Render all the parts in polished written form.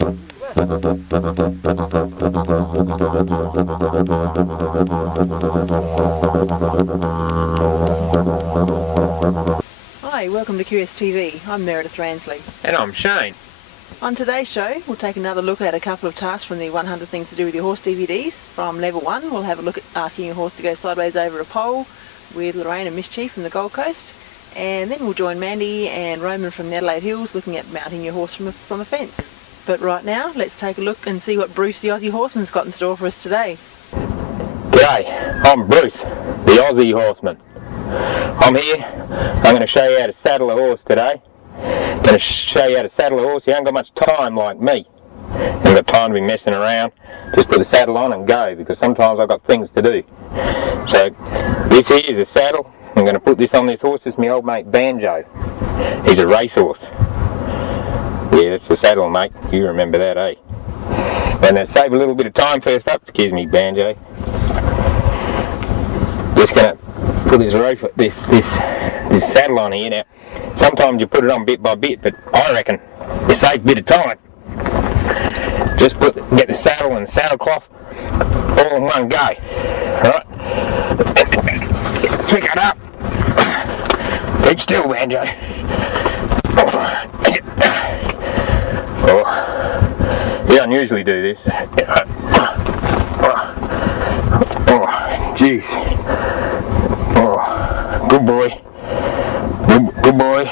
Hi, welcome to QSTV. I'm Meredith Ransley. And I'm Shane. On today's show, we'll take another look at a couple of tasks from the 100 Things to Do with Your Horse DVDs. From level 1, we'll have a look at asking your horse to go sideways over a pole with Lorraine and Mischief from the Gold Coast. And then we'll join Mandy and Roman from the Adelaide Hills looking at mounting your horse from a fence. But right now, let's take a look and see what Bruce the Aussie Horseman's got in store for us today. G'day, I'm Bruce, the Aussie Horseman. I'm here, I'm going to show you how to saddle a horse today. I'm going to show you how to saddle a horse. You haven't got much time like me. You haven't got time to be messing around. Just put the saddle on and go, because sometimes I've got things to do. So, this here is a saddle. I'm going to put this on this horse. This is my old mate Banjo. He's a racehorse. Yeah, that's the saddle, mate. You remember that, eh? And to save a little bit of time first up, excuse me, Banjo. Just going to put this saddle on here now. Sometimes you put it on bit by bit, but I reckon you save a bit of time. Just get the saddle and the saddle cloth all in one go. Right? Pick it up. Keep still, Banjo. Oh, you don't usually do this. Oh, jeez. Oh, good boy. Good boy.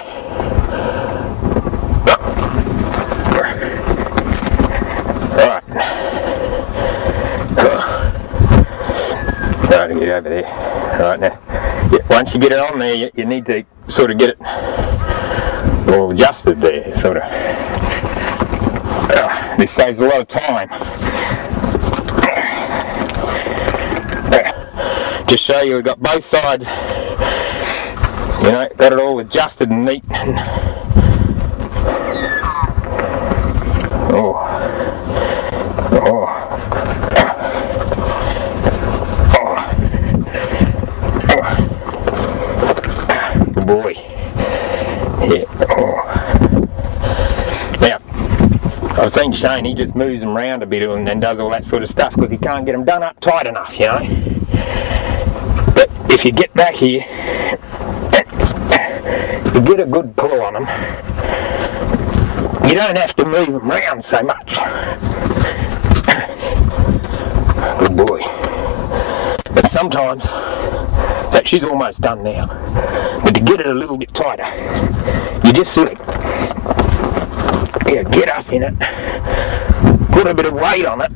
Alright. Right, get over there. Right now. Yeah, once you get it on there, you need to sort of get it all adjusted there, sort of. This saves a lot of time. Just show you we've got both sides, you know, got it all adjusted and neat. Oh. Oh. Good boy. Yeah. Oh. Now, I've seen Shane, he just moves them around a bit and then does all that sort of stuff because he can't get them done up tight enough, you know. But if you get back here, you get a good pull on them, you don't have to move them around so much. Good boy. But sometimes, so she's almost done now, but to get it a little bit tighter, you just sort of get up in it, put a bit of weight on it,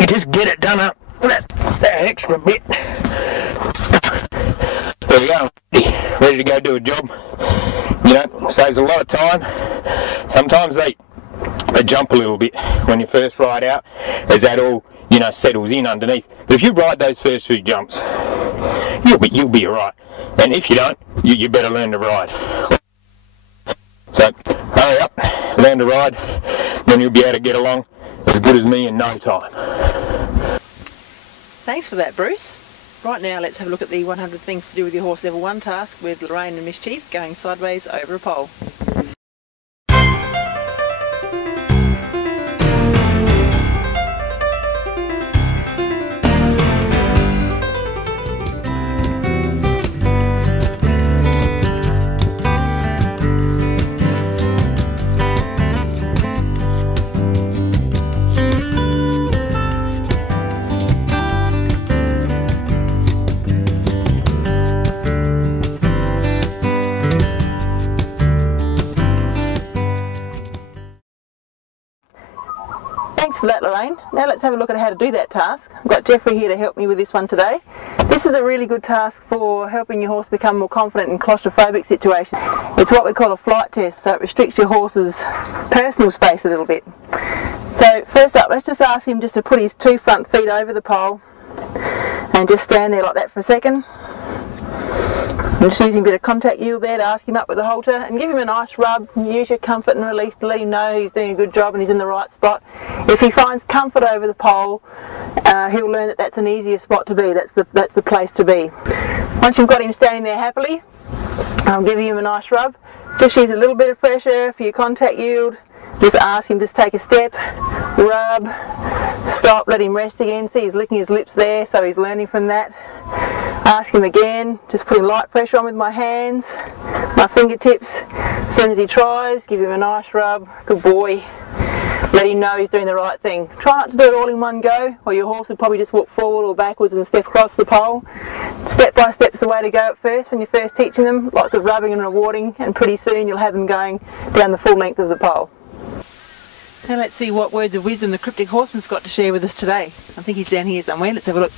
you just get it done up that extra bit. There we go, ready to go do a job. You know, saves a lot of time. Sometimes they jump a little bit when you first ride out, as that all, you know, settles in underneath. But if you ride those first few jumps, you'll be alright. And if you don't, you better learn to ride. So hurry up, learn to ride, then you'll be able to get along as good as me in no time. Thanks for that, Bruce. Right now, let's have a look at the 100 Things to Do with Your Horse level 1 task with Lorraine and Mischief going sideways over a pole. Thanks for that, Lorraine. Now let's have a look at how to do that task. I've got Jeffrey here to help me with this one today. This is a really good task for helping your horse become more confident in claustrophobic situations. It's what we call a flight test, so it restricts your horse's personal space a little bit. So first up, let's just ask him just to put his 2 front feet over the pole and just stand there like that for a second. I'm just using a bit of contact yield there to ask him up with the halter and give him a nice rub. Use your comfort and release to let him know he's doing a good job and he's in the right spot. If he finds comfort over the pole, he'll learn that that's an easier spot to be. That's the place to be. Once you've got him standing there happily, I'll give him a nice rub. Just use a little bit of pressure for your contact yield. Just ask him to take a step, rub, stop, let him rest again. See, he's licking his lips there, so he's learning from that. Ask him again, just putting light pressure on with my hands, my fingertips. As soon as he tries, give him a nice rub. Good boy. Let him know he's doing the right thing. Try not to do it all in one go, or your horse will probably just walk forward or backwards and step across the pole. Step by step's the way to go at first when you're first teaching them. Lots of rubbing and rewarding, and pretty soon you'll have them going down the full length of the pole. Now let's see what words of wisdom the Cryptic Horseman's got to share with us today. I think he's down here somewhere. Let's have a look.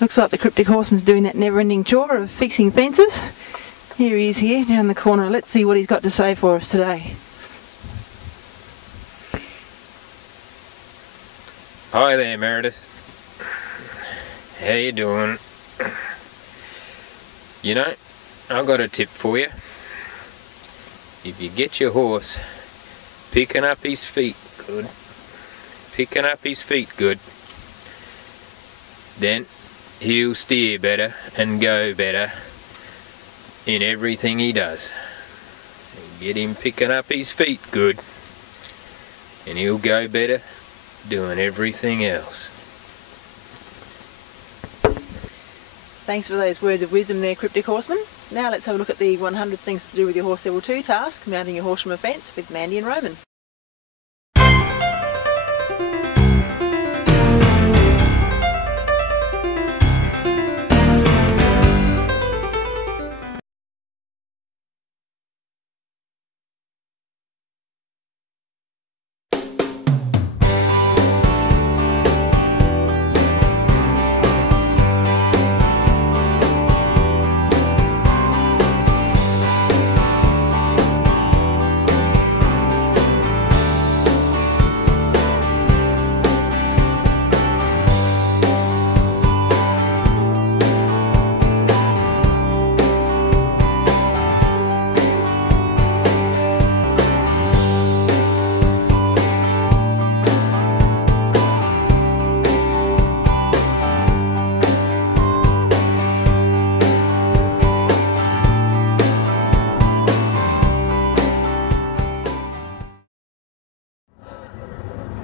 Looks like the Cryptic Horseman's doing that never-ending chore of fixing fences. Here he is here, down the corner. Let's see what he's got to say for us today. Hi there, Meredith. How you doing? You know, I've got a tip for you. If you get your horse picking up his feet good, then he'll steer better and go better in everything he does. So get him picking up his feet good, and he'll go better doing everything else. Thanks for those words of wisdom there, Cryptic Horseman. Now let's have a look at the 100 things to do with your horse level 2 task, mounting your horse from a fence, with Mandy and Roman.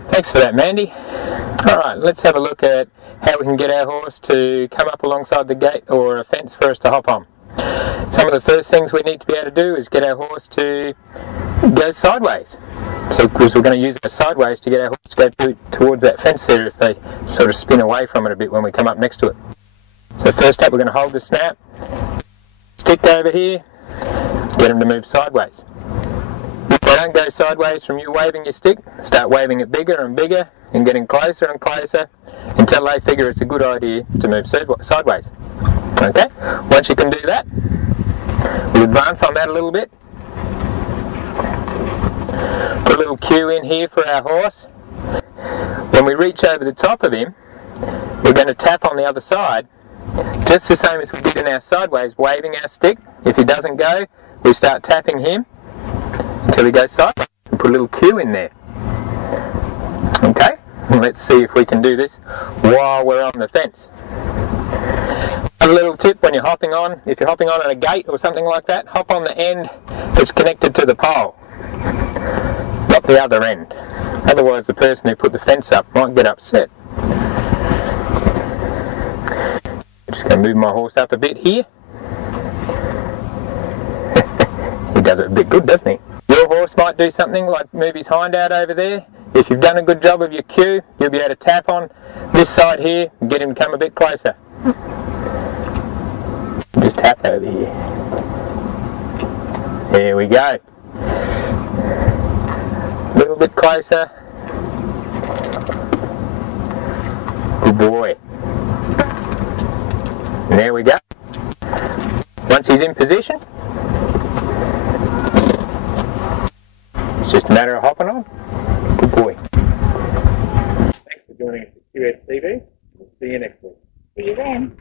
Thanks for that, Mandy. Alright, let's have a look at how we can get our horse to come up alongside the gate or a fence for us to hop on. Some of the first things we need to be able to do is get our horse to go sideways. So, of course, we're going to use our sideways to get our horse to go towards that fence there if they sort of spin away from it a bit when we come up next to it. So first up, we're going to hold the snap, stick over here, get them to move sideways. If they don't go sideways from you waving your stick, start waving it bigger and bigger and getting closer and closer until they figure it's a good idea to move sideways. Okay, once you can do that, we'll advance on that a little bit. Put a little cue in here for our horse. When we reach over the top of him, we're going to tap on the other side, just the same as we did in our sideways, waving our stick. If he doesn't go, we start tapping him until he goes sideways. We put a little cue in there. Okay, let's see if we can do this while we're on the fence. A little tip when you're hopping on, if you're hopping on at a gate or something like that, hop on the end that's connected to the pole, not the other end. Otherwise the person who put the fence up might get upset. I'm just going to move my horse up a bit here. He does it a bit good, doesn't he? Your horse might do something like move his hind out over there. If you've done a good job of your cue, you'll be able to tap on this side here and get him to come a bit closer. Just tap over here. There we go. A little bit closer. Good boy. And there we go. Once he's in position, it's just a matter of hopping on. Good boy. Thanks for joining us at QSTV. We'll see you next week. See you then.